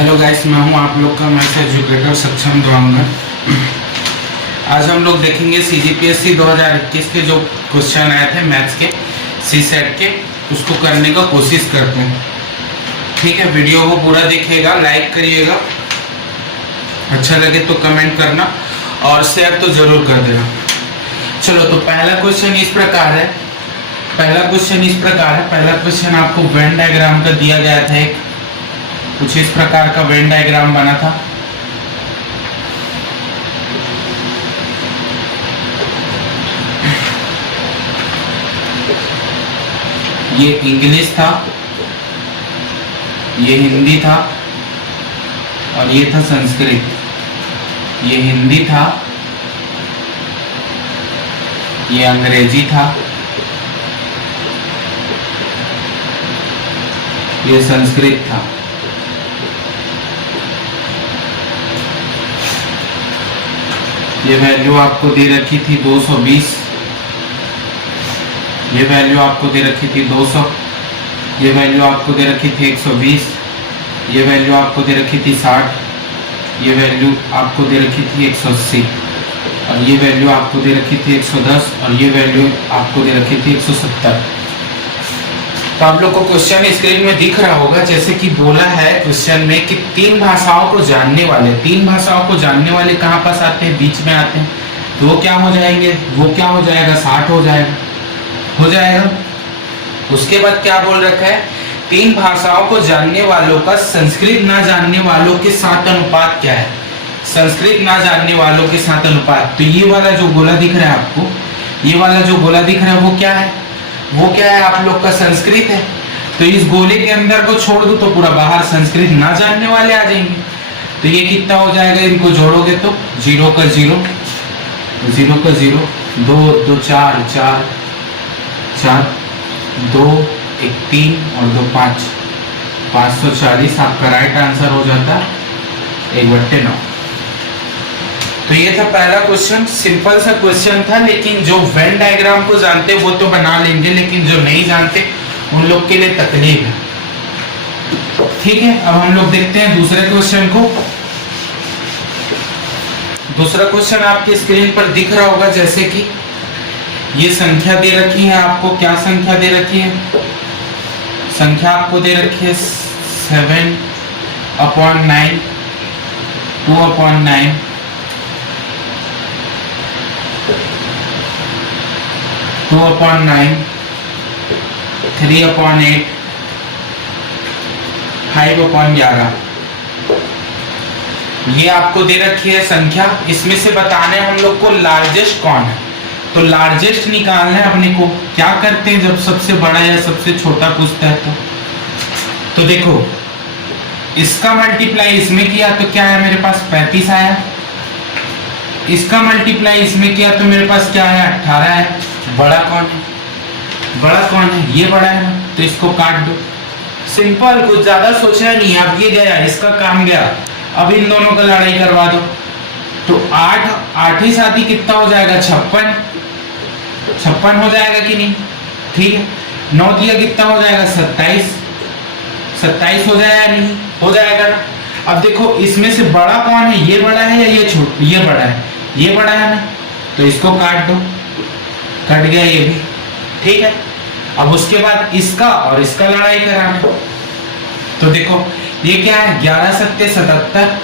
Hello guys, मैं हूं आप लोग का मैथ्स एजुकेटर सक्षम द्वांगर। आज हम लोग देखेंगे सीजीपीएससी 2021 के जो क्वेश्चन आए थे मैथ्स के सी सेट के, उसको करने का कोशिश करते हैं। ठीक है, वीडियो को पूरा देखिएगा, लाइक करिएगा, अच्छा लगे तो कमेंट करना और शेयर तो जरूर कर देना। चलो, तो पहला क्वेश्चन इस प्रकार है। पहला क्वेश्चन आपको वेन डायग्राम का दिया गया था। एक कुछ इस प्रकार का वेन डायग्राम बना था। ये इंग्लिश था, ये हिंदी था और ये था संस्कृत। ये हिंदी था, ये अंग्रेजी था, ये संस्कृत था। ये वैल्यू आपको दे रखी थी 220, ये वैल्यू आपको दे रखी थी 200, ये वैल्यू आपको दे रखी थी 120, ये वैल्यू आपको दे रखी थी 60, ये वैल्यू आपको दे रखी थी 180 और ये वैल्यू आपको दे रखी थी 110 और ये वैल्यू आपको दे रखी थी 170। तो आप लोग को क्वेश्चन स्क्रीन में दिख रहा होगा, जैसे कि बोला है क्वेश्चन में कि तीन भाषाओं को जानने वाले कहाँ पास आते हैं, बीच में आते हैं। तो वो क्या हो जाएंगे, वो क्या हो जाएगा, 60 हो जाएगा। उसके बाद क्या बोल रखा है, तीन भाषाओं को जानने वालों का संस्कृत ना जानने वालों के साथ अनुपात क्या है। संस्कृत ना जानने वालों के साथ अनुपात, तो ये वाला जो गोला दिख रहा है आपको, ये वाला जो गोला दिख रहा है वो क्या है, आप लोग का संस्कृत है। तो इस गोले के अंदर को छोड़ दो तो पूरा बाहर संस्कृत ना जानने वाले आ जाएंगे। तो ये कितना हो जाएगा, इनको जोड़ोगे तो 0 का 0, 0 का 0, 2 2 4 4 4, 2 1 3 और 2 5, 540 आपका राइट आंसर हो जाता 1/9। तो ये था पहला क्वेश्चन, सिंपल सा क्वेश्चन था, लेकिन जो वेन डायग्राम को जानते वो तो बना लेंगे, लेकिन जो नहीं जानते उन लोग के लिए तकलीफ है। ठीक है, अब हम लोग देखते हैं दूसरे क्वेश्चन को। दूसरा क्वेश्चन आपकी स्क्रीन पर दिख रहा होगा, जैसे कि ये संख्या दे रखी है आपको। क्या संख्या दे रखी है, संख्या आपको दे रखी है 7/9, 2/9, 2/9, 3/8, 5/11। ये आपको दे रखी है संख्या। इसमें से बताने हम लोग को लार्जेस्ट कौन है। तो लार्जेस्ट निकालना है अपने को। क्या करते हैं जब सबसे बड़ा या सबसे छोटा पूछता है तो देखो, इसका मल्टीप्लाई इसमें किया तो क्या है, मेरे पास 35 आया। इसका मल्टीप्लाई इसमें किया तो मेरे पास क्या है, 18 है। बड़ा कौन है, ये बड़ा है ना, तो इसको काट दो। सिंपल, कुछ ज्यादा सोचना नहीं है। अब ये गया, इसका काम गया। अब इन दोनों का लड़ाई करवा दो। तो 8 ही साथी कितना हो जाएगा, 56 हो जाएगा कि नहीं। ठीक है, 9 दिया कितना हो जाएगा, 27 हो जाएगा, नहीं हो जाएगा ना। अब देखो, इसमें से बड़ा कौन है, ये बड़ा है या ये छोटा, ये बड़ा है ना, तो इसको काट दो, कट गया ये भी। ठीक है, अब उसके बाद इसका और इसका लड़ाई कराना। तो देखो ये क्या है, 11 7 77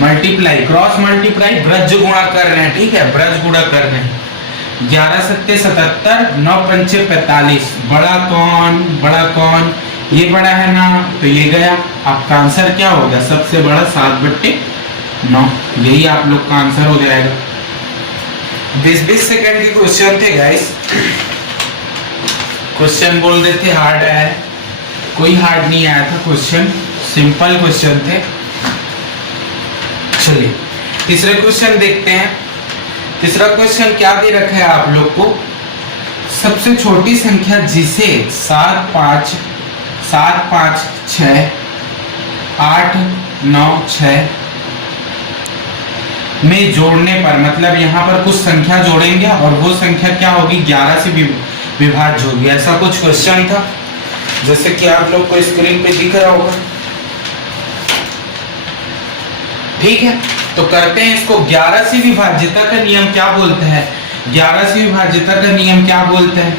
मल्टीप्लाई क्रॉस मल्टीप्लाई ब्रज गुणा कर रहे हैं। ठीक है, ब्रज गुणा कर रहे हैं। 11 7 77, 9 5 45। बड़ा कौन, ये बड़ा है ना, तो ये गया। आपका आंसर क्या होगा, सबसे बड़ा 7/9। यही आप लोग का आंसर हो जाएगा। 20-20 सेकंड के क्वेश्चन थे गाइस। क्वेश्चन बोल देते हार्ड है, कोई हार्ड नहीं आया था क्वेश्चन, सिंपल क्वेश्चन थे। चलिए तीसरे क्वेश्चन देखते हैं। तीसरा क्वेश्चन क्या दे रखा है आप लोग को, सबसे छोटी संख्या जिसे 7 5 6 8 9 6 में जोड़ने पर, मतलब यहाँ पर कुछ संख्या जोड़ेंगे और वो संख्या क्या होगी, 11 से विभाज्य होगी। ऐसा कुछ क्वेश्चन था, जैसे कि आप लोग को स्क्रीन पे दिख रहा होगा। ठीक है, तो करते हैं इसको। 11 से विभाज्यता का नियम क्या बोलते हैं? 11 से विभाज्यता का नियम क्या बोलते हैं?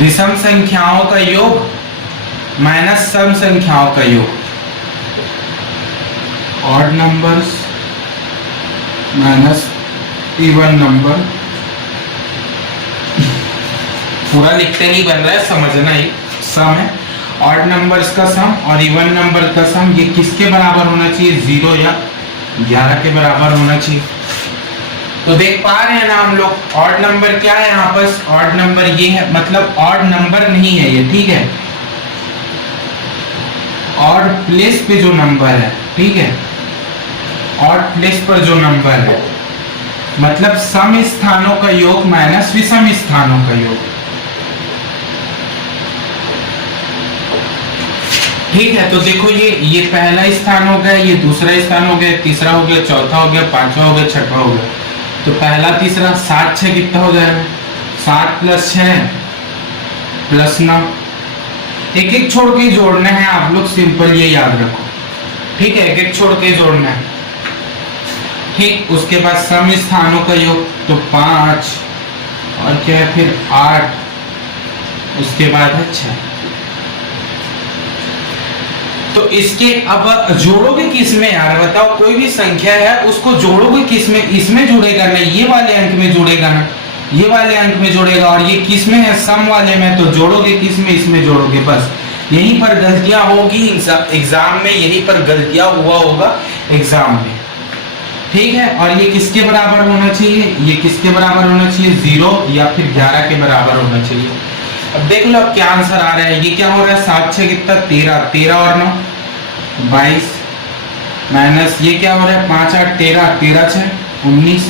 विषम संख्याओं का योग माइनस सम संख्याओं का योग, odd numbers minus even number. पूरा लिखते नहीं बन रहा है, समझना ही। सम है ऑड नंबर्स का सम और इवन नंबर का सम, ये किसके बराबर होना चाहिए? 0 या 11 के बराबर होना चाहिए। तो देख पा रहे हैं ना हम लोग, ऑड नंबर क्या है यहाँ पर? ऑड नंबर ये है, मतलब ऑड नंबर नहीं है ये, ठीक है, ऑड प्लेस पे जो नंबर है, ठीक है, ऑड प्लेस पर जो नंबर है, मतलब सम स्थानों का योग माइनस विषम स्थानों का योग। ठीक है, तो देखो ये पहला स्थान हो गया, ये दूसरा स्थान हो गया, तीसरा हो गया, चौथा हो गया, पांचवा हो गया, छठवा हो गया। तो पहला तीसरा 7 6 कितना हो जाएगा? 7 + 6 + 9। एक एक छोड़ के जोड़ना है आप लोग, सिंपल ये याद रखो, ठीक है, एक एक छोड़ के जोड़ना है। ठीक, उसके बाद सम स्थानों का योग, तो 5 और क्या है फिर 8, उसके बाद है 6। तो इसके अब जोड़ोगे किसमें यार? बताओ, कोई भी संख्या है उसको जोड़ोगे किसमें? इसमें जुड़ेगा ना, ये वाले अंक में जुड़ेगा ना, ये वाले अंक में जुड़ेगा। और ये किसमें है? सम वाले में। तो जोड़ोगे किसमें? इसमें जोड़ोगे। बस यहीं पर गलतियां होगी एग्जाम में, यहीं पर गलतियां हुआ होगा एग्जाम में, ठीक है। और ये किसके बराबर होना चाहिए? ये किसके बराबर होना चाहिए? 0 या फिर 11 के बराबर होना चाहिए। अब देख लो अब क्या आंसर आ रहा है। ये क्या हो रहा है? 7 6 कितना? 13, 13 और 9 22, माइनस ये क्या हो रहा है? 5 8 13, 13 6 19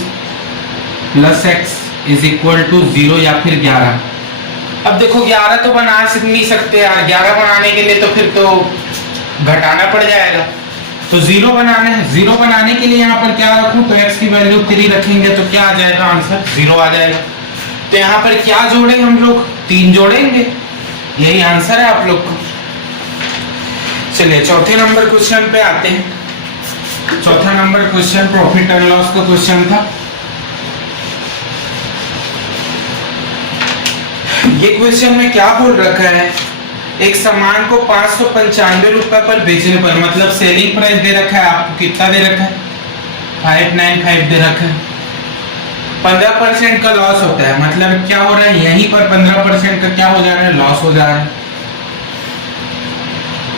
plus x is equal to 0 या फिर 11। अब देखो 11 तो बना नहीं सकते यार, 11 बनाने के लिए तो फिर तो घटाना पड़ जाएगा। तो 0 बनाना है, 0 बनाने के लिए यहाँ पर क्या रखूं? तो x की वैल्यू 3 रखेंगे तो क्या आ जाएगा? आंसर 0 आ जाएगा। तो यहाँ पर क्या जोड़े हम लोग? 3 जोड़ेंगे, यही आंसर है आप लोग को। चलिए चौथे नंबर क्वेश्चन पे आते हैं। चौथा number question profit and loss का क्वेश्चन था। ये क्वेश्चन में क्या बोल रखा है? एक सामान को 595 रुपए पर बेचने पर, मतलब सेलिंग प्राइस दे रखा है आपको, कितना दे रखा है? 595 दे रखा है। 15% का लॉस होता है, मतलब क्या हो रहा है? यहीं पर 15% का क्या हो जा रहा है? लॉस हो जा रहा है।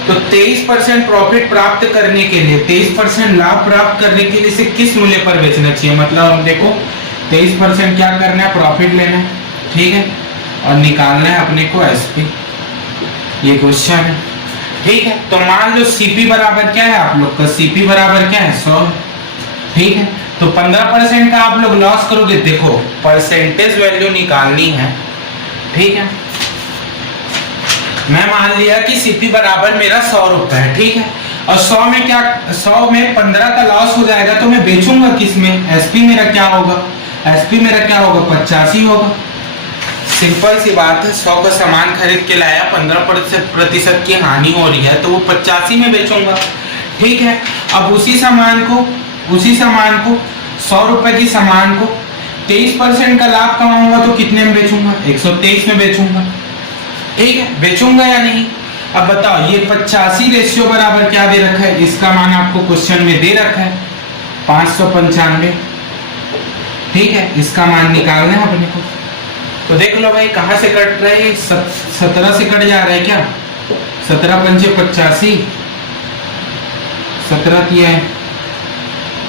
तो 23% प्रॉफिट प्राप्त करने के लिए, 23% लाभ प्राप्त करने के लिए इसे किस मूल्य पर बेचना चाहिए? मतलब हम देखो 23% क्या करना है? प्रॉफिट लेना है, ठीक है, और निकालना है अपने को एसपी। ये क्वेश्चन है, ठीक है। तो मान लो सीपी बराबर क्या है आप लोग का? सीपी बराबर क्या है? 100, ठीक है। तो 15% का आप लोग लॉस करोगे। देखो परसेंटेज वैल्यू निकालनी है, ठीक है। मैं मान लिया कि सीपी बराबर मेरा 100 रुपए है, ठीक है, और 100 में क्या, 100 में 15 का लॉस हो जाएगा तो मैं बेचूंगा किसमें? एसपी मेरा क्या होगा? एसपी मेरा क्या होगा? 85 होगा। सिंपल सी बात है, 100 का सामान खरीद के लाया, 15% की हानि हो रही है तो वो 85 में बेचूंगा, ठीक है। अब उसी सामान को 100 रुपए की सामान को 23% का लाभ कमाऊंगा तो कितने में बेचूंगा? 123 में बेचूंगा, ठीक है। बेचूंगा या नहीं? अब बताओ, ये 85 रेशियो बराबर क्या दे रखा है? इसका मान आपको क्वेश्चन में दे रखा है 595, ठीक है। इसका मान निकालना है अपने को। तो देख लो भाई कहां से कट रहे हैं? 17 से कट जा रहा है क्या? 17 पंचे 85, 17 किया है,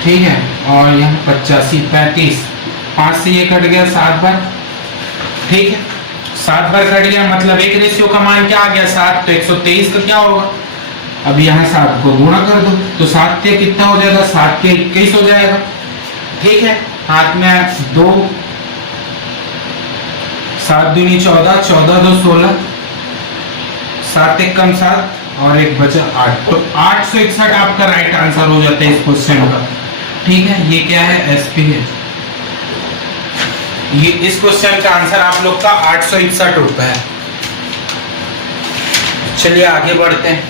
ठीक है, और यहाँ 85 35, 5 से ये कट गया 7 बार, ठीक है, 7 बार कट गया, मतलब एक रेशियो का मान क्या आ गया? 7। तो 123 का क्या होगा? अब यहाँ 7 को गुणा कर दो तो 7 के कितना हो जाएगा? 7 के 21 हो जाएगा, ठीक है। हाथ में 2, 7 दूनी 14, 14 2 16, 7 एक कम 7 और एक बचा 8। तो 861 आपका राइट आंसर हो जाता है इस क्वेश्चन का, ठीक है। ये क्या है? एसपी है, ये इस क्वेश्चन का आंसर आप लोग का 861 रुपए है। चलिए आगे बढ़ते हैं।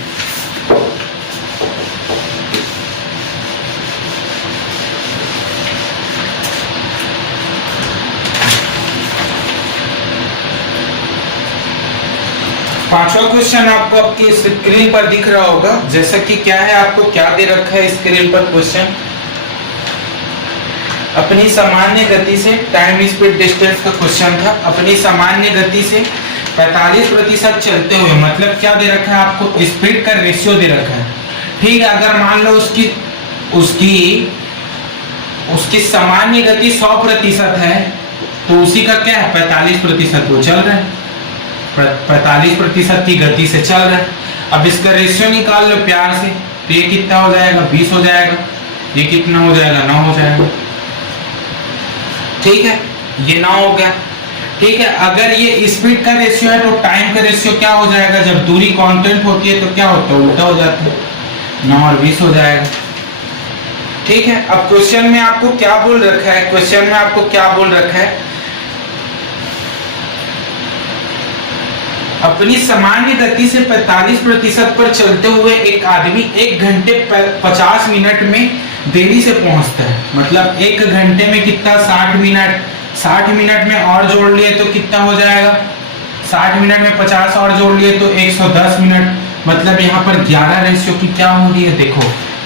पांचवा क्वेश्चन आपको आपकी स्क्रीन पर दिख रहा होगा। जैसा कि क्या है, आपको क्या दे रखा है स्क्रीन पर क्वेश्चन, अपनी सामान्य गति से टाइम स्पीड डिस्टेंस का क्वेश्चन था। अपनी सामान्य गति से 45% चलते हुए, मतलब क्या दे रखा है आपको, स्पीड का रेशियो दे रखा है। ठीक है, अगर मान लो उसकी उसकी उसकी सामान्य गति 100% है तो उसी का क्या है 45% वो चल रहा है, 45% की गति से चल रहा है। अब इसका रेशियो निकाल लो प्यार से, तो ये कितना हो जाएगा 20 हो जाएगा, ये कितना हो जाएगा 9 हो जाएगा। ठीक है, ये 9 हो गया। ठीक है, अगर ये स्पीड का रेशियो है तो टाइम का रेशियो क्या हो जाएगा, जब दूरी कांस्टेंट होती है तो क्या होता है, उल्टा हो जाता है, 9 और 20 हो जाएगा। ठीक है, अब क्वेश्चन में आपको क्या बोल रखा है, क्वेश्चन में आपको क्या बोल रखा है, अपनी सामान्य गति से 45% पर चलते हुए एक आदमी 1 घंटे 50 मिनट में देरी से पहुंचता है। मतलब 1 घंटे में कितना 60 मिनट, 60 मिनट में और जोड़ लिए तो कितना हो जाएगा, 60 मिनट में 50 और जोड़ लिए तो 110 मिनट। मतलब यहाँ पर 11 रेशियो की क्या हो रही है, देखो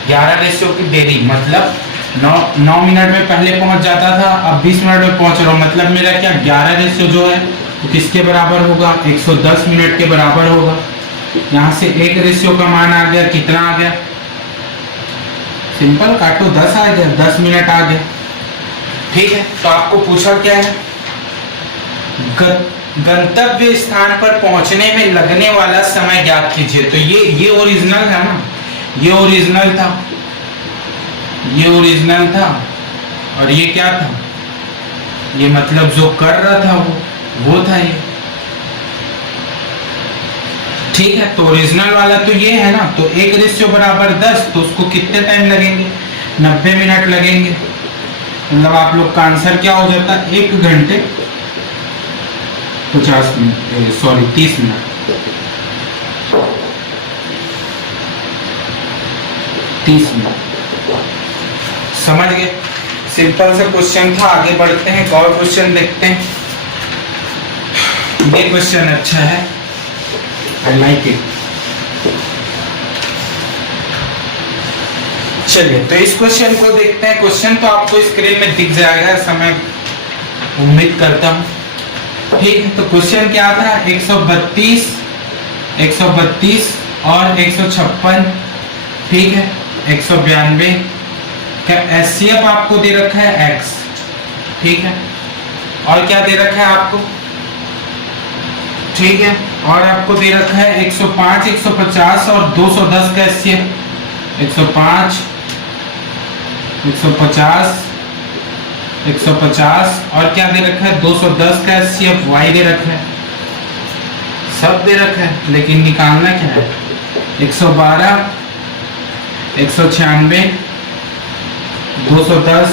11 रेशियो की देरी, मतलब 9 मिनट में पहले पहुंच जाता था, अब 20 मिनट में पहुंच रहा हूँ। मतलब मेरा क्या 11 रेशियो जो है तो किसके बराबर होगा, 110 मिनट के बराबर होगा। यहाँ से एक रेशियो का मान आ गया, कितना आ गया, सिंपल काटो 10 आ गया, 10 मिनट आ गया। ठीक है, तो आपको पूछा क्या है, गंतव्य स्थान पर पहुंचने में लगने वाला समय ज्ञात कीजिए। तो ये ओरिजिनल है ना, ये ओरिजिनल था, ये ओरिजिनल था और ये क्या था, ये मतलब जो कर रहा था वो था ये। ठीक है, तो ओरिजिनल वाला तो ये है ना, तो 1 रेशियो बराबर 10, तो उसको कितने टाइम लगेंगे, 90 मिनट लगेंगे। मतलब आप लोग का आंसर क्या हो जाता है, 1 घंटे 50 मिनट, सॉरी 30 मिनट, 30 मिनट। समझ गए, सिंपल सा क्वेश्चन था। आगे बढ़ते हैं, एक और क्वेश्चन देखते हैं। ये क्वेश्चन अच्छा है, आई लाइक इट। चलिए, तो इस क्वेश्चन को देखते हैं। क्वेश्चन तो आपको स्क्रीन में दिख जाएगा, ऐसा मैं उम्मीद करता हूं। ठीक है, तो क्वेश्चन क्या था, 132 और 156, ठीक है 192 का एचसीएफ आपको दे रखा है x। ठीक है, और क्या दे रखा है आपको, ठीक है, और आपको दे रखा है 105, 150 और 210 का एचसीएफ, 105, 150, 150 और क्या दे रखा है 210 का एचसीएफ y दे रखा है, सब दे रखा है, लेकिन निकालना क्या है, 112, 196, 210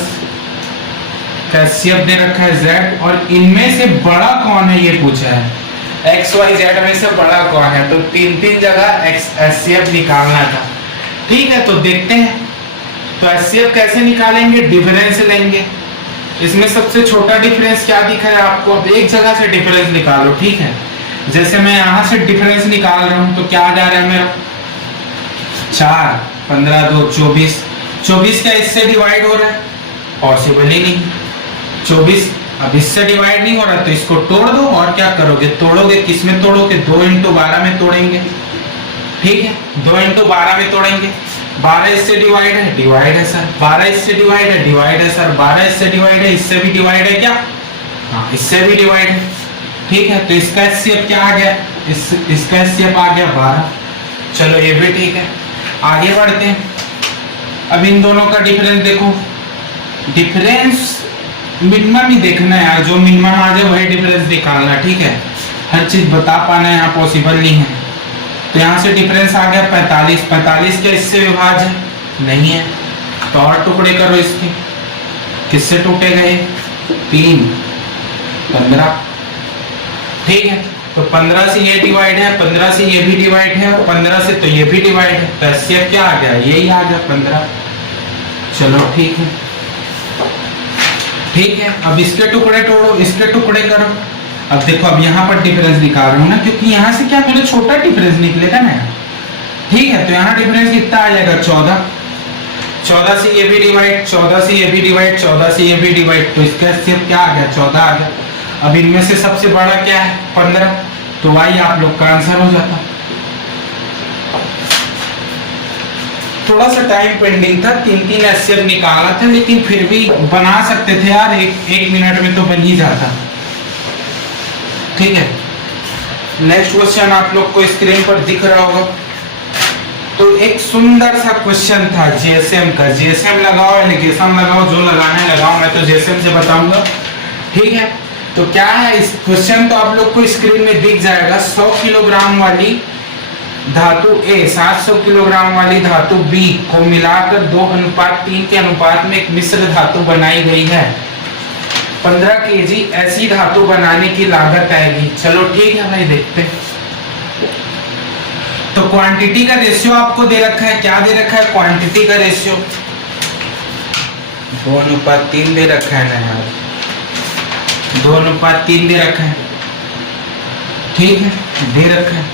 का एचसीएफ दे रखा है z, और इनमें से बड़ा कौन है ये पूछा है, एक्स वाई जेड में से बड़ा कौन है, तो 3 जगह एचसीएफ निकालना था। ठीक है, तो देखते हैं, तो एचसीएफ कैसे निकालेंगे, डिफरेंस लेंगे। इसमें सबसे छोटा डिफरेंस क्या दिखा है आपको, अब एक जगह से डिफरेंस निकालो। ठीक है, जैसे मैं यहां से डिफरेंस निकाल रहा हूं तो क्या आ जा रहा है मेरा 4, 15, 2, 24, 24 का इससे डिवाइड हो रहा है, पॉसिबल ही नहीं। 24 अब इससे डिवाइड नहीं हो रहा, तो इसको तोड़ दो, और क्या करोगे, तोड़ोगे किसमें तोड़ोगे, 2 × 12 में तोड़ेंगे। ठीक है, 2 × 12 में तोड़ेंगे। 12 इससे डिवाइड है सर, 12 इससे डिवाइड है सर, 12 इससे डिवाइड है, इससे भी डिवाइड है क्या, हाँ इससे भी डिवाइड है। ठीक है, तो इसका एचसीएफ क्या आ गया, इसका एचसीएफ आ गया 12। चलो ये भी ठीक है, आगे बढ़ते हैं। अब इन दोनों का डिफरेंस देखो, डिफरेंस मिनिमम ही देखना है यार, जो मिनिमम आ जाए वही डिफरेंस निकालना। ठीक है, हर चीज बता पाना यहाँ पॉसिबल नहीं है। तो यहाँ से डिफरेंस आ गया 45, 45 क्या इससे विभाज्य नहीं है, तो और टुकड़े करो इसके, किससे टूटेगा ये 3, 15। ठीक है, तो 15 से ये डिवाइड है, 15 से ये भी डिवाइड है, और 15 से तो ये भी डिवाइड है, तो HCF क्या आ गया, यही आ गया 15। चलो ठीक है, ठीक है। अब इसके टुकड़े तोड़ो, इसके टुकड़े करो। अब देखो, अब यहाँ पर डिफरेंस निकाल रहा हूँ ना, क्योंकि यहाँ से क्या मेरा छोटा डिफरेंस निकलेगा ना। ठीक है, तो यहाँ डिफरेंस कितना आ जाएगा, 14। 14 से ये भी डिवाइड, 14 से ये भी डिवाइड, 14 से ये भी डिवाइड, तो इसका HCF क्या आ गया, 14 आ गया। अब इनमें से सबसे बड़ा क्या है, 15, तो वही आप लोग का आंसर हो जाता। थोड़ा सा टाइम पेंडिंग था, 3 HCF निकाला था, लेकिन फिर भी बना सकते थे यार, एक मिनट में तो बन ही जाता। ठीक है, नेक्स्ट क्वेश्चन आप लोग को स्क्रीन पर दिख रहा होगा। तो एक सुंदर सा क्वेश्चन था जीएसएम का। जीएसएम लगाओ, एलिगेशन लगाओ, जो लगाना है लगाओ, मैं तो जीएसएम से बताऊंगा। ठीक है, तो क्या है इस क्वेश्चन, तो आप लोग को स्क्रीन में दिख जाएगा। 100 किलोग्राम वाली धातु A 700 किलोग्राम वाली धातु B को मिलाकर 2:3 के अनुपात में एक मिश्र धातु बनाई गई है। 15 केजी ऐसी धातु बनाने की लागत आएगी। चलो ठीक है भाई, देखते हैं। तो क्वांटिटी का रेशियो आपको दे रखा है, क्या दे रखा है, क्वांटिटी का रेशियो 2:3 दे रखा है ना यार, 2:3 दे रखा है। ठीक है, दे रखा है।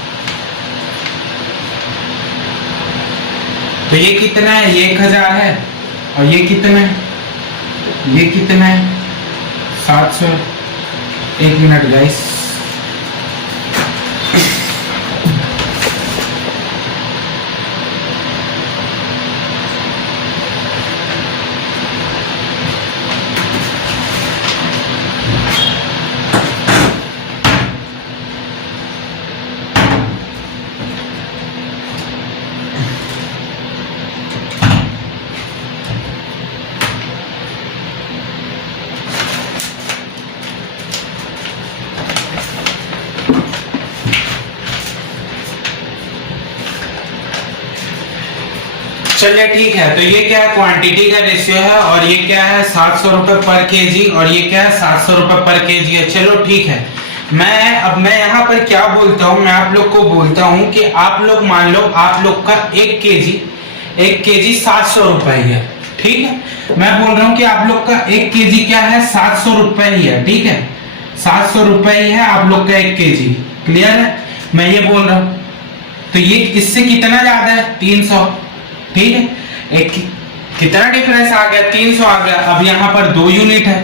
तो ये कितना है, ये 1000 है, और ये कितना है, ये कितना है, 700। एक मिनट गाइस, चलिए ठीक है। तो ये क्या है, क्वांटिटी का रेशियो है, और ये क्या है, 700 रुपए पर केजी, और ये क्या है, 700 रुपए पर केजी है। चलो ठीक है, मैं यहाँ पर क्या बोलता हूँ, मैं आप लोग को बोलता हूँ कि आप लोग मान लो आप लोग का 1 केजी 700 रुपए ही है। ठीक है, मैं बोल रहा हूँ कि आप लोग का 1 केजी क्या है, 700 रुपए ही है। ठीक है, 700 रुपए ही है आप लोग का 1 केजी। क्लियर है, मैं ये बोल रहा हूँ। तो ये इससे कितना ज्यादा है, 300। ठीक है, एक कितना डिफरेंस आ गया, 300 आ गया। अब यहाँ पर 2 यूनिट है,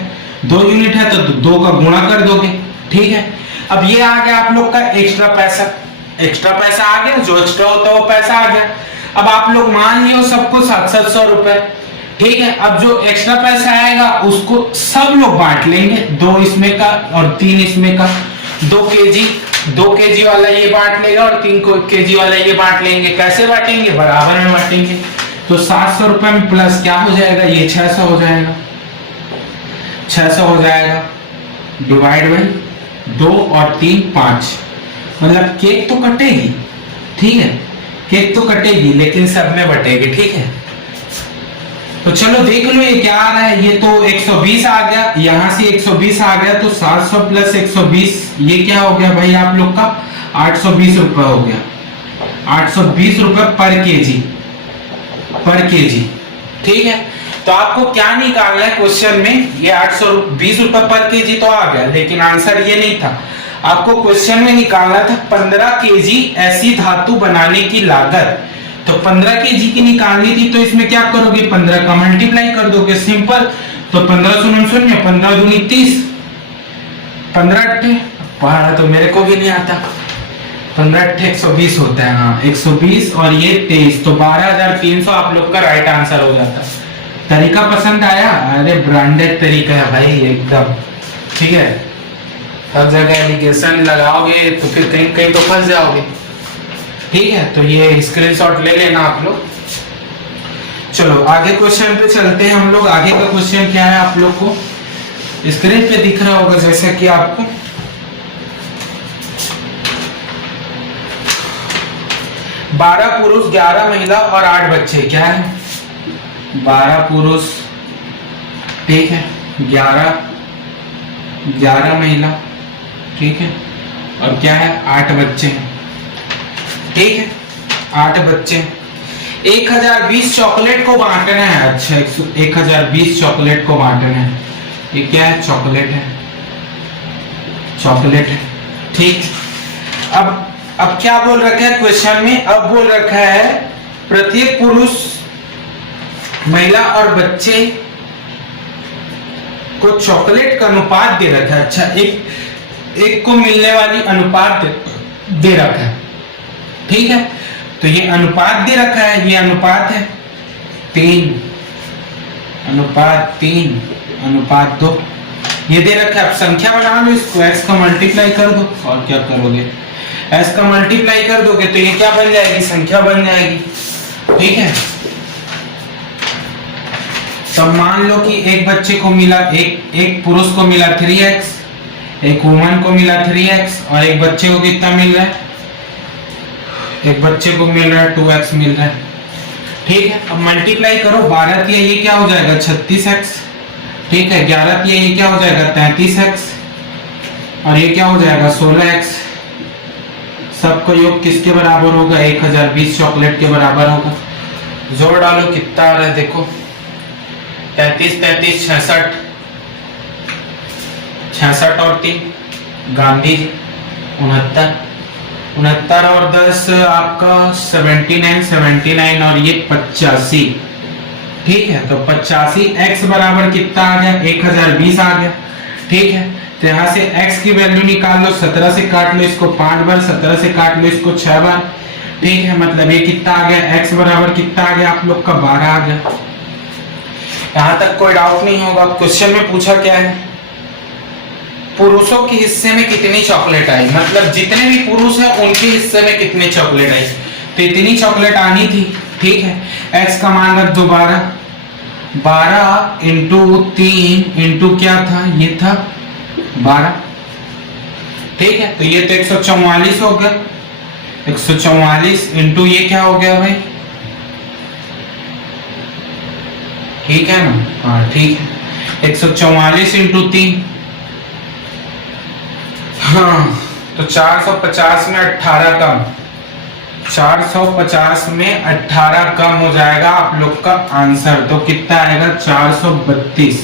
2 यूनिट है तो 2 का गुणा कर दोगे। ठीक है, अब ये आ गया आप लोग का एक्स्ट्रा पैसा, एक्स्ट्रा पैसा आ गया, जो एक्स्ट्रा होता है वो पैसा आ गया। अब आप लोग मान लियो सबको 700 रुपए। ठीक है, अब जो एक्स्ट्रा पैसा आएगा उसको सब लोग बांट लेंगे, 2 इसमें का और 3 इसमें का। 2 केजी वाला ये बांट लेगा और 3 केजी वाला ये बांट लेंगे। कैसे बांटेंगे, बराबर में बांटेंगे। तो 700 रुपए में प्लस क्या हो जाएगा, ये 600 हो जाएगा, 600 हो जाएगा, डिवाइड बाई 2 और 3 5। मतलब केक तो कटेगी, ठीक है, केक तो कटेगी, लेकिन सब में बटेगी। ठीक है, तो चलो देख लो ये क्या आ रहा है। ये तो 120 आ गया, यहां से 120 आ गया, तो 700 प्लस 120 ये क्या हो गया भाई आप लोग का, 820 रुपए हो गया। 820 रुपए पर केजी, पर केजी। ठीक है, तो आपको क्या निकालना है क्वेश्चन में, ये 820 रुपए पर केजी तो आ गया, लेकिन आंसर ये नहीं था। आपको क्वेश्चन में निकालना था 15 केजी ऐसी धातु बनाने की लागत। तो 15 केजी की निकालनी थी, तो इसमें क्या करोगे, 15 का मल्टीप्लाई कर दोगे, सिंपल। तो 15 शून्य शून्य, 15 दूनी 30, 15 अट्ठे, पढ़ा तो मेरे को भी नहीं आता, 15 अट्ठे 120 होता है। हाँ 120 और ये 23, तो 12,300 आप लोग का राइट आंसर हो जाता। तरीका पसंद आया, अरे ब्रांडेड तरीका है भाई एकदम। ठीक है, हर जगह एलिगेशन लगाओगे तो फिर कहीं कहीं तो फंस जाओगे। ठीक है, तो ये स्क्रीनशॉट ले लेना आप लोग। चलो आगे क्वेश्चन पे चलते हैं हम लोग। आगे का क्वेश्चन क्या है आप लोग को स्क्रीन पे दिख रहा होगा, जैसा कि आपको 12 पुरुष 11 महिला और 8 बच्चे। क्या है, 12 पुरुष, ठीक है, 11 11 महिला, ठीक है, और क्या है 8 बच्चे हैं, ठीक है, 8 बच्चे। 1020 चॉकलेट को बांटना है। अच्छा 1020 चॉकलेट को बांटना है। ये क्या है? चॉकलेट है, चॉकलेट है, ठीक। अब क्या बोल रखा है क्वेश्चन में? अब बोल रखा है प्रत्येक पुरुष, महिला और बच्चे को चॉकलेट का अनुपात दे रखा है। अच्छा एक को मिलने वाली अनुपात दे रखा है, ठीक है। तो ये अनुपात दे रखा है, ये अनुपात है 3 अनुपात 3 अनुपात 2, ये दे रखा है। अब संख्या बना लो, इसको x का मल्टीप्लाई कर दो, और क्या करोगे x का मल्टीप्लाई कर दोगे तो ये क्या बन जाएगी? संख्या बन जाएगी, ठीक है। तो मान लो कि एक बच्चे को मिला, एक पुरुष को मिला 3x, एक वुमन को मिला 3x, और एक बच्चे को कितना मिल रहा है? एक बच्चे को मिल रहा है 2x मिल रहा है, ठीक है। अब मल्टीप्लाई करो, 12 तिया ये क्या हो जाएगा? 36x, ठीक है। 11 तिया ये क्या हो जाएगा? 33x, और ये क्या हो जाएगा? 16x। सबका योग किसके बराबर होगा? 1020 चॉकलेट के बराबर होगा। जोड़ डालो, कितना आ रहा है देखो, 33 33 66, 66 और 3 गांधी 69, 69 और 10 आपका 79, 79 और ये 85, ठीक है। तो 85 x बराबर कितना आ गया? 1020 आ गया, ठीक है। तो यहाँ से x की वैल्यू निकाल लो, 17 से काट लो इसको 5 बार, 17 से काट लो इसको 6 बार, ठीक है। मतलब ये कितना आ गया? x बराबर कितना आ गया आप लोग का? 12 आ गया। यहाँ तक कोई डाउट नहीं होगा। क्वेश्चन में पूछा क्या है? पुरुषों के हिस्से में कितनी चॉकलेट आई, मतलब जितने भी पुरुष हैं उनके हिस्से में कितने चॉकलेट आई। तो इतनी चॉकलेट आनी थी, ठीक है। x का मान रख दो 12, 12 इंटू 3 इंटू क्या था? ये था 12, ठीक है। तो ये तो 144 हो गया, 144 इंटू ये क्या हो गया भाई? ठीक है ना? हाँ ठीक है। 144 इंटू 3, हाँ तो 450 में 18 कम, 450 में 18 कम हो जाएगा आप लोग का आंसर। तो कितना आएगा? 432,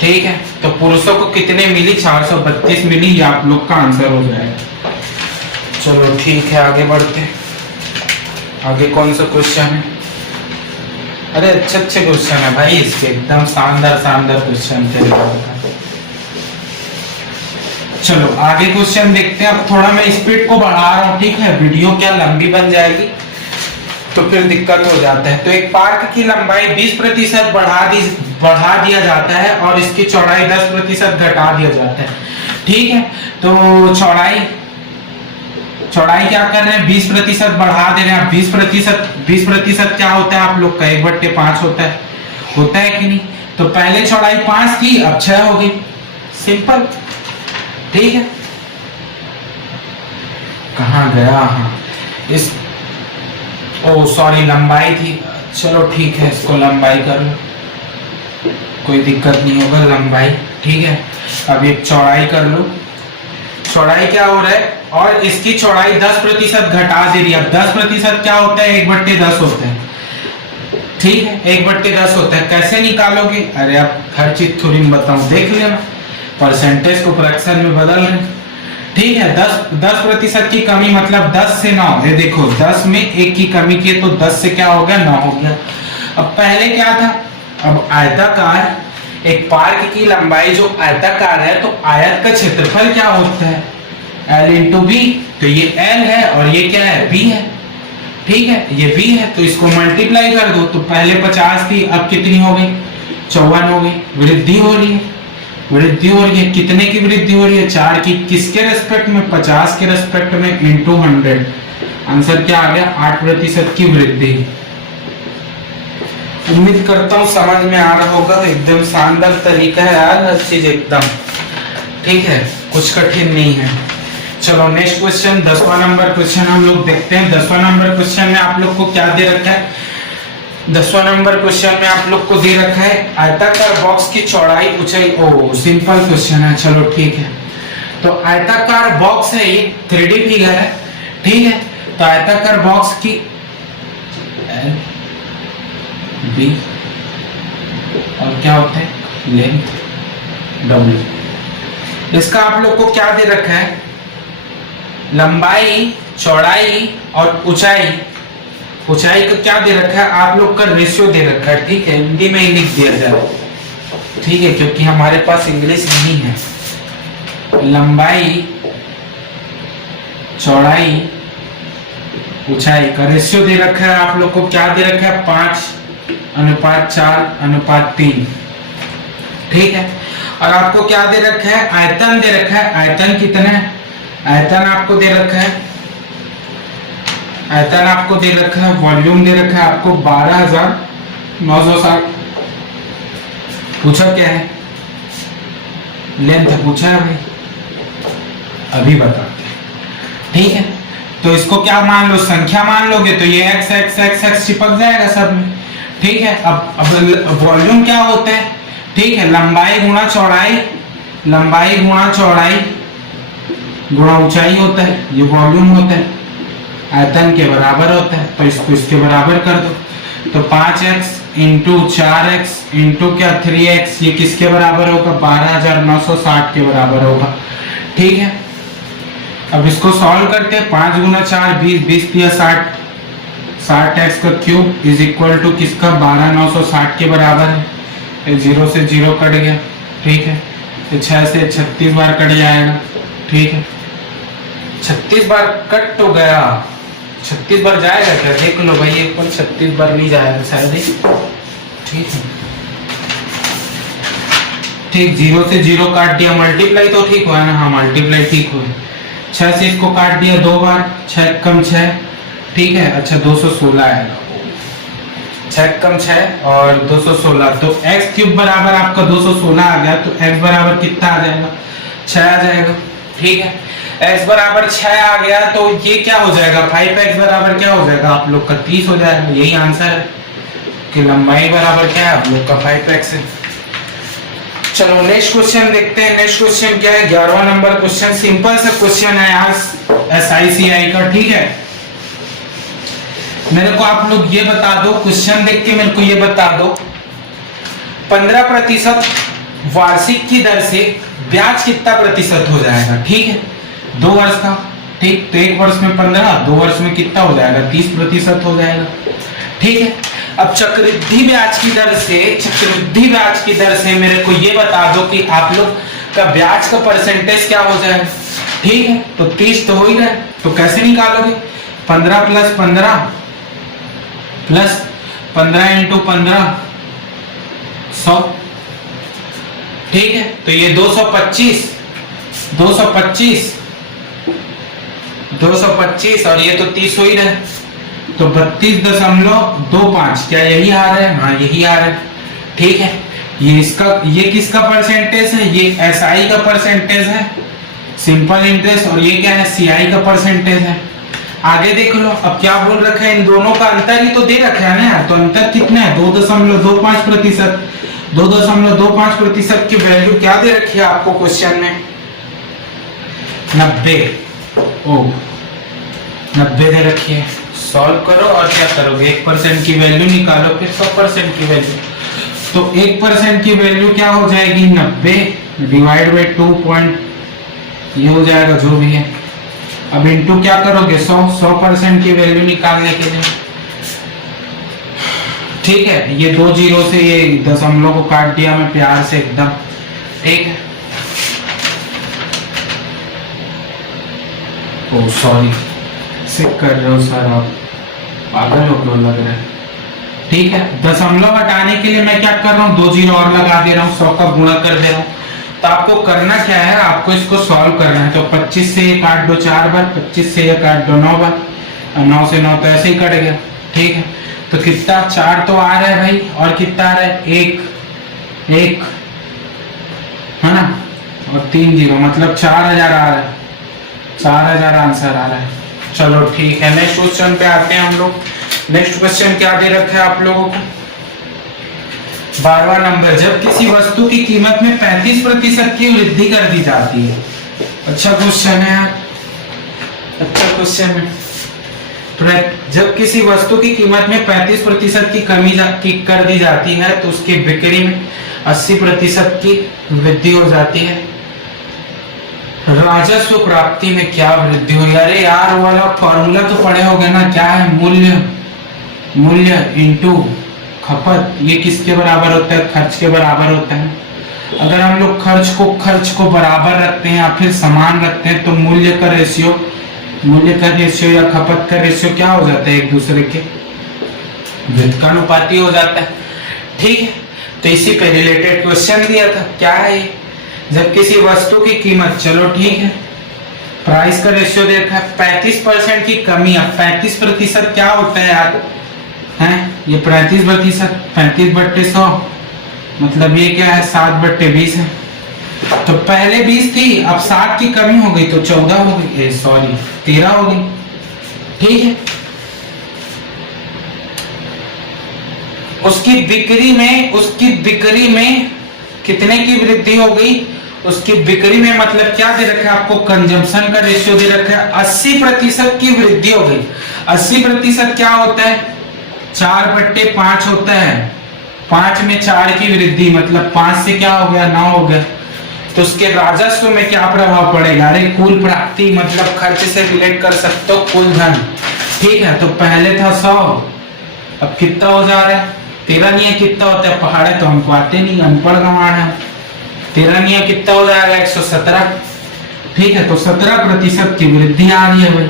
ठीक है। तो पुरुषों को कितने मिली? 432 मिली, ये आप लोग का आंसर हो जाएगा। चलो ठीक है, आगे बढ़ते। आगे कौन सा क्वेश्चन है? अरे अच्छे अच्छे क्वेश्चन है भाई इसके, एकदम शानदार शानदार क्वेश्चन थे। चलो आगे क्वेश्चन देखते हैं। अब थोड़ा मैं स्पीड को बढ़ा रहा हूँ, ठीक है, वीडियो क्या लंबी बन जाएगी तो फिर दिक्कत हो जाता है। तो एक पार्क की लंबाई 20% बढ़ा दिया जाता है और इसकी चौड़ाई 10% घटा दिया जाता है, ठीक है। तो चौड़ाई क्या कर रहे हैं? 20% बढ़ा दे रहे हैं। 20% क्या होता है आप लोग का? 1/5 होता है कि नहीं? तो पहले चौड़ाई 5 थी, अब 6 हो गई, सिंपल, ठीक है। कहाँ गया? हाँ इस ओ सॉरी लंबाई थी, चलो ठीक है, इसको लंबाई कर लो, कोई दिक्कत नहीं होगा, लंबाई, ठीक है। अब एक चौड़ाई कर लो, चौड़ाई क्या हो रहा है? और इसकी चौड़ाई 10% घटा दे रही है। अब 10% क्या होता है? 1/10 होता है, ठीक है, 1/10 होता है। कैसे निकालोगे? अरे अब हर चीज थोड़ी बताऊं, देख लेना, परसेंटेज को फ्रैक्शन में बदल रहे, ठीक है। 10% की कमी मतलब 10 से 9, ये देखो 10 में 1 की कमी की तो 10 से क्या हो गया? 9 हो गया। अब पहले क्या था? अब आयताकार, एक पार्क की लंबाई जो आयताकार है तो आयत का क्षेत्रफल क्या होता है? L into B. तो ये L है और ये क्या है? B है, ठीक है, ये B है। तो इसको मल्टीप्लाई कर दो, तो पहले 50 थी, अब कितनी हो गई? 54 हो गई। वृद्धि हो रही है, वृद्धि हो रही है। कितने की वृद्धि हो रही है? 4 की। किसके रेस्पेक्ट में? 50 के रेस्पेक्ट में, इंटू 100। आंसर क्या आ गया? 8% की वृद्धि। उम्मीद करता हूँ समझ में आ रहा होगा, एकदम शानदार तरीका है यार, हर चीज एकदम ठीक है, कुछ कठिन नहीं है। चलो नेक्स्ट क्वेश्चन, 10वां नंबर क्वेश्चन हम लोग देखते हैं। 10वां नंबर क्वेश्चन में आप लोग को क्या दे रखा है? 10वां नंबर क्वेश्चन में आप लोग को दे रखा है आयताकार बॉक्स की चौड़ाई ऊंचाई। ओ सिंपल क्वेश्चन है, चलो ठीक है। तो आयताकार बॉक्स है, ये 3D फिगर है, ठीक है। तो आयताकार बॉक्स की L B और क्या होता है लेंथ W। इसका आप लोग को क्या दे रखा है, लंबाई, चौड़ाई और ऊंचाई। ऊंचाई का क्या दे रखा है आप लोग का, रेशियो दे रखा है, ठीक है। हिंदी में ही लिख दिया जाए, ठीक है, क्योंकि हमारे पास इंग्लिश नहीं है। लंबाई, चौड़ाई, ऊंचाई का रेशियो दे रखा है आप लोग को, क्या दे रखा है 5:4:3, ठीक है। और आपको क्या दे रखा है, आयतन दे रखा है। आयतन कितना है, आयतन आपको दे रखा है, आयतन आपको दे रखा है, वॉल्यूम दे रखा है आपको 12,960। पूछा क्या है, लेंथ पूछा है भाई, अभी बताते हैं, ठीक है। तो इसको क्या मान लो, संख्या मान लोगे तो ये x x x x चिपक जाएगा सब में, ठीक है। अब वॉल्यूम क्या होता है, ठीक है, लंबाई गुणा चौड़ाई, लंबाई गुणा चौड़ाई गुणा ऊंचाई होता है, ये वॉल्यूम होता है, आयतन के बराबर होता है। तो इसको इसके बराबर कर दो, तो 5x इंटू 4x इंटू क्या 3x, ये किसके बराबर होगा, 12,960 के बराबर होगा, ठीक है। अब इसको सॉल्व करते हैं, 5 गुना 4 20, 20 पिया 60, 60x का क्यूब इज इक्वल टू किसका 12,960 के बराबर है। 0 से 0 कट गया, ठीक है। 6 से 36 बार कट जाएगा, ठीक है। 36 बार कट तो गया, 36 बार जाएगा क्या, देख लो भाई, एक बार 36 बार नहीं जाएगा शायद ही, ठीक है। ठीक, 0 से 0 काट दिया, मल्टीप्लाई तो ठीक हुआ ना, हाँ मल्टीप्लाई ठीक हुआ। 6 से इसको काट दिया 2 बार, 6 कम 6, ठीक है। अच्छा 216 आएगा, 6 कम 6 और 216, तो x क्यूब बराबर आपका 216 आ गया, तो x बराबर कितना आ जाएगा, 6 आ जाएगा, ठीक है। x बराबर 6 आ गया, तो ये क्या हो जाएगा, 5x बराबर क्या हो जाएगा आप लोग का 30 हो जाएगा। यही आंसर है कि लंबाई बराबर क्या है आप लोग का 5x है। चलो नेक्स्ट क्वेश्चन देखते हैं। नेक्स्ट क्वेश्चन क्या है, 11वां नंबर क्वेश्चन, सिंपल सा क्वेश्चन है यार, SICI का, ठीक है। मेरे को आप लोग ये बता दो, क्वेश्चन देख के मेरे को ये बता दो, 15% वार्षिक की दर से ब्याज कितना प्रतिशत हो जाएगा, ठीक है। 2 वर्ष का, ठीक, तो 1 वर्ष में 15, 2 वर्ष में कितना हो जाएगा 30% हो जाएगा, ठीक है। अब चक्रवृद्धि ब्याज की दर से, चक्रवृद्धि ब्याज की दर से मेरे को ये बता दो कि आप लोग का ब्याज का परसेंटेज क्या हो जाएगा, ठीक है। तो 30 तो हो ही रहा है, तो कैसे निकालोगे, 15 + 15 प्लस 15 इंटू 15 100, ठीक है। तो ये 225 और ये तो 30 हो ही रहा है, तो 32.25, क्या यही आ रहा है, हाँ यही आ रहा है, ठीक है। ये इसका, ये किसका परसेंटेज है, ये SI का परसेंटेज है, सिंपल इंटरेस्ट, और ये क्या है CI का परसेंटेज है। आगे देख लो, अब क्या बोल रखा है, इन दोनों का अंतर ही तो दे रखा है ना, तो अंतर कितना है 2.25%। 2.25% की वैल्यू क्या दे रखी है आपको क्वेश्चन में, 90 दे रखी है। सॉल्व करो और क्या करोगे, 1% की वैल्यू निकालो, फिर 100% की वैल्यू। तो 1% की वैल्यू क्या हो जाएगी 90 डिवाइड बाई 2 ये हो जाएगा जो भी है। अब इंटू क्या करोगे 100% की वैल्यू निकालने के लिए, ठीक है। ये 2 जीरो से ये दशमलव को काट दिया मैं प्यार से एकदम, ठीक है। ओ सॉरी, सिक कर रहे हो सर आप, पागल हो क्यों लग रहा है, ठीक है। दशमलव हटाने के लिए मैं क्या कर रहा हूँ, 2 जीरो और लगा दे रहा हूँ, 100 का गुणा कर दे रहा हूँ। तो आपको करना क्या है, आपको इसको सॉल्व करना है। तो 25 से ये काट दो 4 बार, 25 से ये काट दो 9 बार, और 9 से 9 तो ऐसे ही कट गया, ठीक है। तो कितना 4 तो आ रहा है भाई, और कितना आ रहा है 1 है ना, और 3 जीरो, मतलब 4000 आ रहा है, 4000 आंसर आ रहा है। चलो ठीक है, नेक्स्ट क्वेश्चन पे आते हैं हम लोग। नेक्स्ट क्वेश्चन क्या दे रखा है आप लोगों को, 12वां नंबर, जब किसी वस्तु की कीमत में 35% की वृद्धि कर दी जाती है। अच्छा क्वेश्चन है यार, अच्छा क्वेश्चन है। जब किसी वस्तु की कीमत में 35% की कमी कर दी जाती है तो उसकी बिक्री में 80% की वृद्धि हो जाती है। राजस्व प्राप्ति में क्या वृद्धि हुई? अरे यार वाला फॉर्मूला तो पढ़े होगे ना, क्या है, मूल्य इंटू खपत, ये किसके बराबर होता है? खर्च के बराबर होता है। अगर हम लोग खर्च को बराबर रखते हैं या फिर समान रखते हैं तो मूल्य का रेशियो या खपत का रेशियो क्या हो जाता है? एक दूसरे के व्युत्क्रमानुपाती हो जाता है। ठीक है, तो इसी पे रिलेटेड क्वेश्चन दिया था। क्या है ये? जब किसी वस्तु की कीमत, चलो ठीक है, प्राइस का रेशियो देखा है, 35% की कमी। अब 35% क्या होता है यार? हैं ये 35%, 35/100 मतलब ये क्या है? 7/20 है। तो पहले 20 थी, अब 7 की कमी हो गई तो 14 हो गई, सॉरी 13 हो गई। ठीक है, उसकी बिक्री में कितने की वृद्धि हो गई? उसकी बिक्री में मतलब क्या दे रखा है आपको? कंजम्पशन का रेशियो दे रखा है, 80% की वृद्धि हो गई। 80% क्या होता है? 4/5 होता है। 5 में 4 की वृद्धि मतलब 5 से क्या हो गया? 9 हो गया। तो उसके राजस्व में क्या प्रभाव पड़ेगा? अरे कुल प्राप्ति मतलब खर्च से रिलेट कर सकते हो, कुल धन। ठीक है, तो पहले था 100, अब कितना हो जा रहा है? 13 नहीं है, कितना होता है? पहाड़ है तो हमको आते नहीं, अनपढ़ गंवार है। 13 नहीं है, कितना हो जाएगा? 117। ठीक है, तो 17% की वृद्धि आ रही है भाई,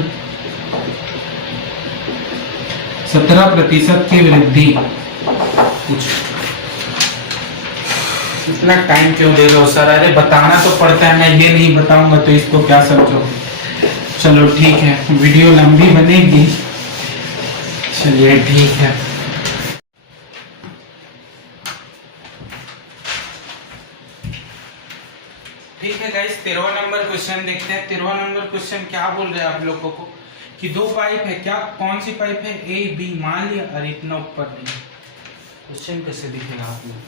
17% की वृद्धि। कुछ इतना टाइम क्यों दे रहे हो सर? अरे बताना तो पड़ता है, मैं ये नहीं बताऊंगा तो इसको क्या समझोगे? चलो ठीक है, वीडियो लंबी बनेगी। चलिए ठीक है, ठीक है गाइस, 13वां नंबर क्वेश्चन देखते हैं। 13वां नंबर क्वेश्चन क्या बोल रहे हैं आप लोगों को कि दो पाइप है। क्या कौन सी पाइप है? ए बी मान लिया, अरे इतना ऊपर नहीं। क्वेश्चन कैसे दिखेगा आप लोग?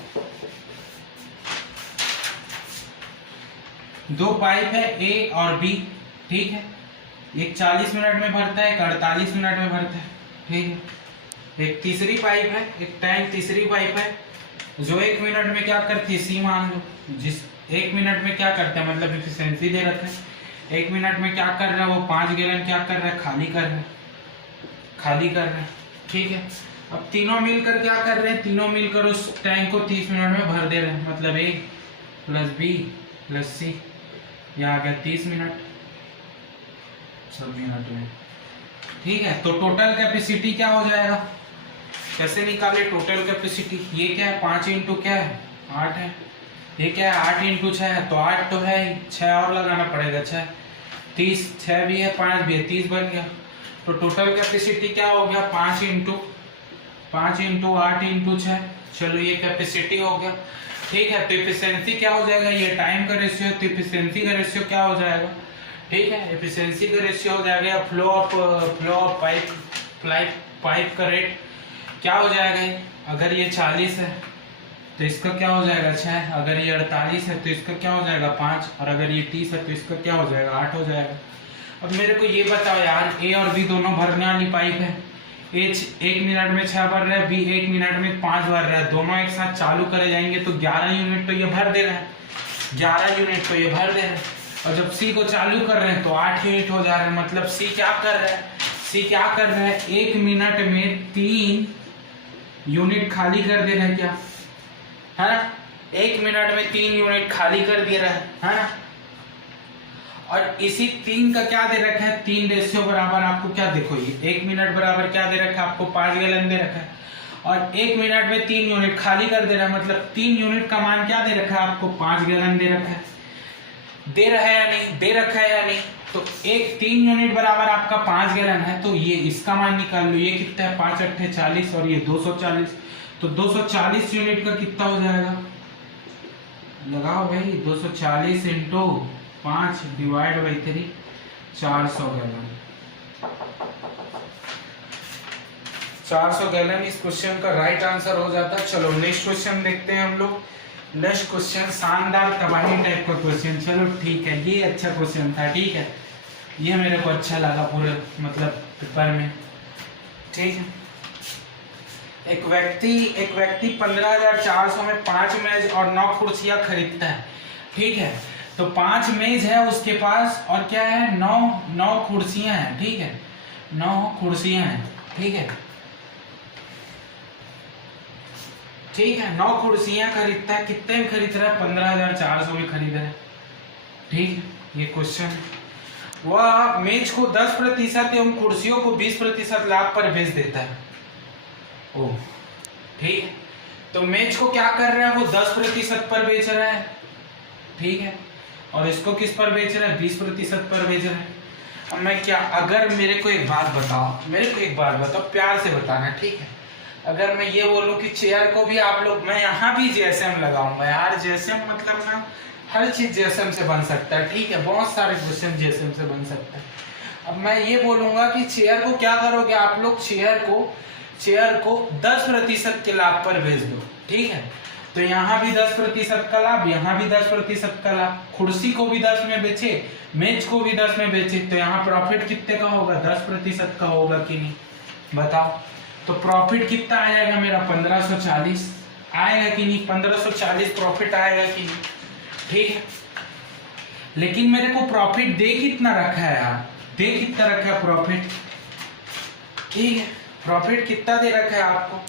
दो पाइप है ए और बी, ठीक है, एक 40 मिनट में भरता है, एक 48 मिनट में भरता है। ठीक है, एक तीसरी पाइप है, एक टैंक तीसरी पाइप है जो 1 मिनट में क्या करती है? सी मान लो, जिस 1 मिनट में क्या करता है मतलब एफिशिएंसी दे रखा है। 1 मिनट में क्या कर रहा है वो? 5 गैलन क्या कर रहा है? खाली कर रहा है। ठीक है, अब तीनों मिलकर क्या कर रहे हैं? तीनों मिलकर उस टैंक को 30 मिनट में भर दे रहे हैं, मतलब ए प्लस बी प्लस सी, यह आ गया 30 मिनट, सब मिनट में। ठीक है, तो टोटल कैपेसिटी क्या हो जाएगा? कैसे निकाले टोटल कैपेसिटी? ये क्या है? 5 इंटू क्या है? 8 है। ये क्या है? 8 इंटू 6 है, तो 8 तो है ही, 6 और लगाना पड़ेगा, 6 30, 6 भी है 5 भी है, 30 बन गया। तो टोटल कैपेसिटी क्या हो गया? 5 इंटू 8 इंटू 6। चलो ये कैपेसिटी हो गया। ठीक है, तो एफिशिएंसी क्या हो जाएगा? ये टाइम का रेशियो है, तो एफिशिएंसी का रेशियो क्या हो जाएगा? ठीक है, एफिशिएंसी का रेशियो हो जाएगा फ्लो ऑफ पाइप का रेट क्या हो जाएगा? अगर ये 40 है तो इसका क्या हो जाएगा? 6। अगर ये 48 है तो इसका क्या हो जाएगा? 5। और अगर ये 30 है तो इसका क्या हो जाएगा? 8 हो जाएगा। अब मेरे को ये बताओ यार, ए और बी दोनों भरने वाली पाइप है। ए 1 मिनट में 6 भर रहा है, बी 1 मिनट में 5 भर रहा है, दोनों एक साथ चालू करे जाएंगे तो 11 यूनिट तो ये भर दे रहा है, 11 यूनिट तो ये भर दे रहा है। और जब सी को चालू कर रहे हैं तो 8 यूनिट हो जा रहा है, मतलब सी क्या कर रहा है? 1 मिनट में 3 यूनिट खाली कर दे रहा है, क्या है ना? 1 मिनट में 3 यूनिट खाली कर दे रहा है ना? और इसी 3 का क्या दे रखा है? 3 रेशियो बराबर आपको क्या देखो, ये 1 मिनट बराबर क्या दे रखा है आपको? 5 गैलन दे रखा है। और 1 मिनट में 3 यूनिट खाली कर दे रहा है, मतलब 3 यूनिट का मान क्या दे रखा है आपको? 5 गैलन दे रखा है। दे रहा है या नहीं? दे रखा है या नहीं? तो 3 यूनिट बराबर आपका 5 गैलन है, तो ये इसका मान निकाल लो। ये कितना है? 5 8 40 और ये 240, तो 240 यूनिट का कितना हो जाएगा? लगाओ भाई, 240 into 5 divide by 3, 400 gallon. 400 gallon इस क्वेश्चन का राइट आंसर हो जाता है। चलो नेक्स्ट क्वेश्चन देखते हैं हम लोग। नेक्स्ट क्वेश्चन शानदार तबाही टाइप का क्वेश्चन। चलो ठीक है, ये अच्छा क्वेश्चन था, ठीक है, ये मेरे को अच्छा लगा पूरे मतलब पेपर में, ठीक है। एक व्यक्ति 15,400 में 5 मेज और 9 कुर्सियां खरीदता है, ठीक है। तो 5 मेज है उसके पास और क्या है, 9 कुर्सियां हैं, ठीक है, 9 कुर्सियां हैं, ठीक है, ठीक है। 9 कुर्सियां खरीदता है, कितने में खरीद रहा है, 15,400 में खरीद रहा है, ठीक है। ये क्वेश्चन, वह मेज को 10% एवं कुर्सियों को 20% लाभ पर बेच देता है। ओ ठीक है, तो मेज को क्या कर रहा है, वो 10% पर बेच रहा है, ठीक है, और इसको किस पर बेच रहा है, 20% पर बेच रहा है। अब मैं क्या, अगर मेरे को एक बात बताओ, प्यार से बताना, ठीक है। अगर मैं ये बोलूं कि चेयर को भी आप लोग, मैं यहाँ भी जेएसएम लगाऊंगा यार, जेएसएम मतलब ना हर चीज जेएसएम से बन सकता है, ठीक है, बहुत सारे क्वेश्चन जेएसएम से बन सकता है। अब मैं ये बोलूंगा कि चेयर को क्या करोगे आप लोग, चेयर को 10% के लाभ पर बेच दो, ठीक है। तो यहाँ भी 10% का लाभ, यहाँ भी 10% का लाभ, कुर्सी को भी 10 में बेचे, मेज को भी 10 में बेचे, तो यहाँ प्रॉफिट कितने का होगा, 10% का होगा कि नहीं, बताओ। तो प्रॉफिट कितना आ जाएगा मेरा, 1540 आएगा कि नहीं, 1540 प्रॉफिट आएगा कि नहीं, ठीक है। लेकिन मेरे को प्रॉफिट दे कितना रखा है यार, दे कितना रखा है प्रॉफिट, ठीक है, प्रॉफिट कितना दे रखा है आपको।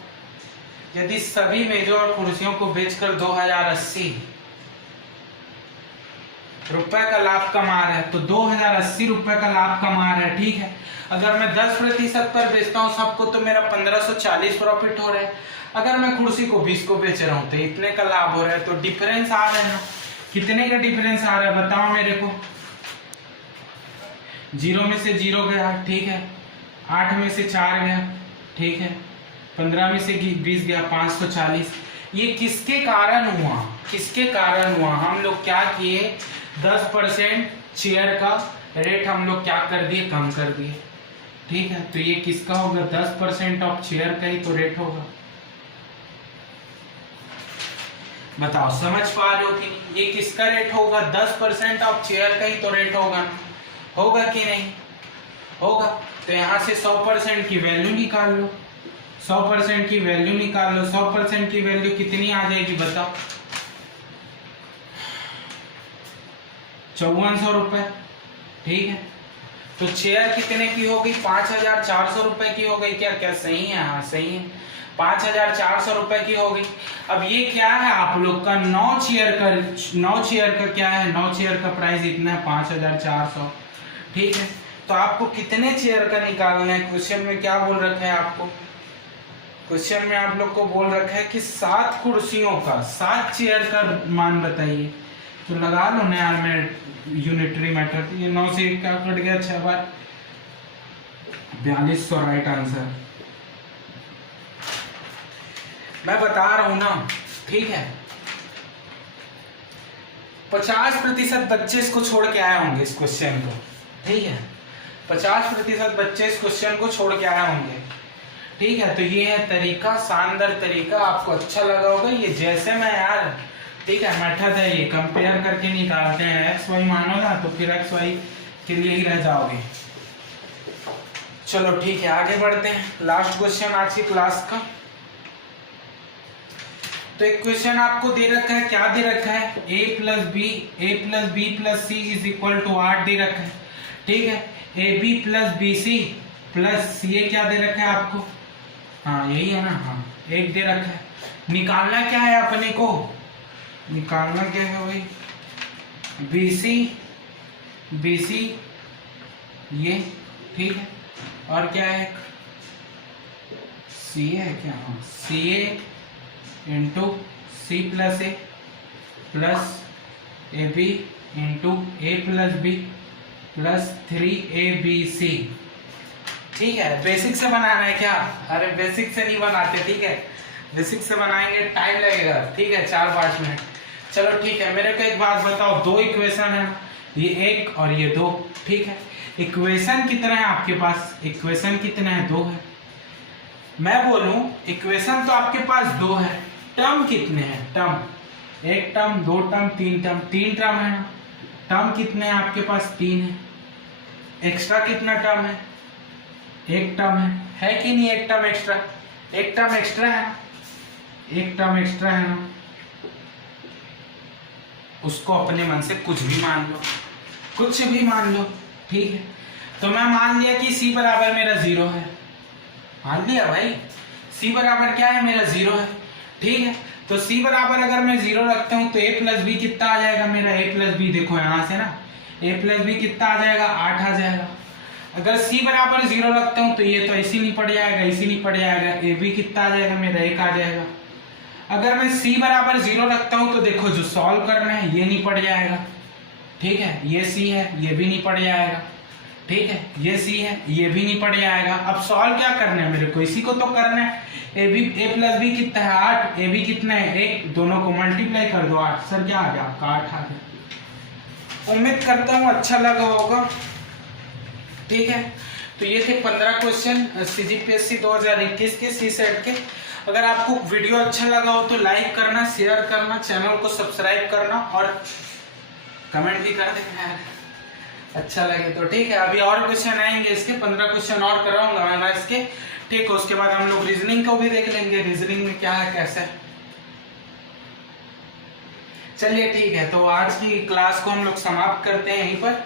यदि सभी मेजों और कुर्सियों को बेचकर 2080 रुपए का लाभ कमा रहा है, तो 2080 रुपए का लाभ कमा रहा है, ठीक है। अगर मैं 10% पर बेचता हूँ सबको, तो मेरा 1540 प्रॉफिट हो रहा है। अगर मैं कुर्सी को 20 को बेच रहा हूँ तो इतने का लाभ हो रहा है। तो डिफरेंस आ रहा है ना, कितने का डिफरेंस आ रहा है बताओ मेरे को। 0 में से 0 गया, ठीक है, 8 में से 4 गया, ठीक है, 15 में से 20 गया, 540। ये किसके कारण हुआ, हम लोग क्या किए, 10% चेयर का रेट हम लोग क्या कर दिए, कम कर दिए, ठीक है। तो ये किसका होगा, 10% ऑफ चेयर का ही तो रेट होगा। बताओ समझ पा रहे हो कि नहीं, ये किसका रेट होगा, 10% ऑफ चेयर का ही तो रेट होगा कि नहीं होगा। तो यहाँ से 100% की वैल्यू निकाल लो, 100% की वैल्यू निकाल लो। 100% की वैल्यू कितनी आ जाएगी बताओ, 5400 रुपए, ठीक है। तो चेयर कितने की हो गई, 5400 रुपए की हो गई, क्या सही है, हाँ सही है, 5400 रुपए की हो गई। अब ये क्या है आप लोग का, 9 चेयर का क्या है, 9 चेयर का प्राइस इतना है 5400, ठीक है। तो आपको कितने चेयर का निकालना है, क्वेश्चन में क्या बोल रखा है आपको, क्वेश्चन में आप लोग को बोल रखा है कि 7 कुर्सियों का 7 चेयर का मान बताइए। तो लगा लो ना यार, मैं यूनिटरी मेथड, ये 9 से क्या कट गया, 6 बार 4200 राइट आंसर। मैं बता रहा हूं ना, ठीक है, 50% बच्चे इसको छोड़ के आए होंगे इस क्वेश्चन को, ठीक है, 50% बच्चे इस क्वेश्चन को छोड़ के आए होंगे, ठीक है। तो ये है तरीका, शानदार तरीका, आपको अच्छा लगा होगा। ये जैसे मैं यार, ठीक है, मेथड है, ये कंपेयर करके निकालते हैं। एक्स वाई मानो ना तो फिर एक्स वाई के लिए ही रह जाओगे। चलो ठीक है, आगे बढ़ते हैं, लास्ट क्वेश्चन आज की क्लास का। तो एक क्वेश्चन आपको दे रखा है, क्या दे रखा है, a plus B plus C is equal to 8 दे रखा है, ठीक है। A B plus B C plus C, ये क्या दे रखा है आपको, हाँ यही है ना, हाँ 1 दे रखा है। निकालना क्या है अपने को, निकालना क्या है भाई, बी सी ये, ठीक है, और क्या है, सी है क्या, हाँ C A into C plus A plus A B into A plus B plus 3abc, ठीक है। बेसिक से बनाना है क्या, अरे बेसिक से नहीं बनाते, ठीक है, बेसिक से बनाएंगे टाइम लगेगा, ठीक है, 4-5 मिनट। चलो ठीक है, मेरे को एक बात बताओ, 2 इक्वेशन है, ये 1 और ये 2, ठीक है। इक्वेशन कितना है आपके पास, इक्वेशन कितना है, 2 है। मैं बोलूं इक्वेशन तो आपके पास दो है, टर्म कितने हैं? टर्म एक टर्म, दो टर्म, तीन टर्म, तीन टर्म है ना। टर्म कितने हैं आपके पास? तीन है। एक्स्ट्रा कितना टर्म है? एक टर्म है कि नहीं? एक टर्म एक्स्ट्रा, एक टर्म एक्स्ट्रा है ना, एक टर्म एक्स्ट्रा है ना। उसको अपने मन से कुछ भी मान लो, कुछ भी मान लो, ठीक है। तो मैं मान लिया कि c बराबर मेरा 0 है, मान लिया भाई। c बराबर क्या है? मेरा 0 है, ठीक है। तो c बराबर अगर मैं 0 रखता हूं तो a प्लस बी कितना आ जाएगा मेरा? a प्लस बी देखो यहां से ना, a प्लस बी कितना आ जाएगा? 8 आ जाएगा। अगर c बराबर 0 रखता हूं तो ये तो ऐसे नहीं पड़ जाएगा, ऐसे नहीं पड़ जाएगा, a b कितना आ जाएगा मेरा? 1 आ जाएगा। अगर मैं c बराबर 0 रखता हूं तो देखो जो सॉल्व करना है ये नहीं पड़ जाएगा, ठीक है। ये c है, ये भी नहीं पड़ जाएगा, ठीक है। ये c है, ये भी नहीं पड़ जाएगा। अब सॉल्व क्या करना है मेरे को? इसी को तो करना है। a प्लस बी कितना है? 8। a b कितना है? 1। दोनों को मल्टीप्लाई कर दो, 8। सर क्या आ गया आपका? 8 आ गया। उम्मीद करता हूँ अच्छा लगा होगा, ठीक है। तो ये थे 15 क्वेश्चन CGPSC 2021 के सी सेट के। अगर आपको वीडियो अच्छा लगा हो तो लाइक करना, शेयर करना, चैनल को सब्सक्राइब करना और कमेंट भी कर देना यार, अच्छा लगे तो, ठीक है। अभी और क्वेश्चन आएंगे, इसके 15 क्वेश्चन और कराऊंगा मैं इसके, ठीक है। उसके बाद हम लोग रीजनिंग को भी देख लेंगे, रीजनिंग में क्या है कैसे है। चलिए ठीक है, तो आज की क्लास को हम लोग समाप्त करते हैं यहीं पर।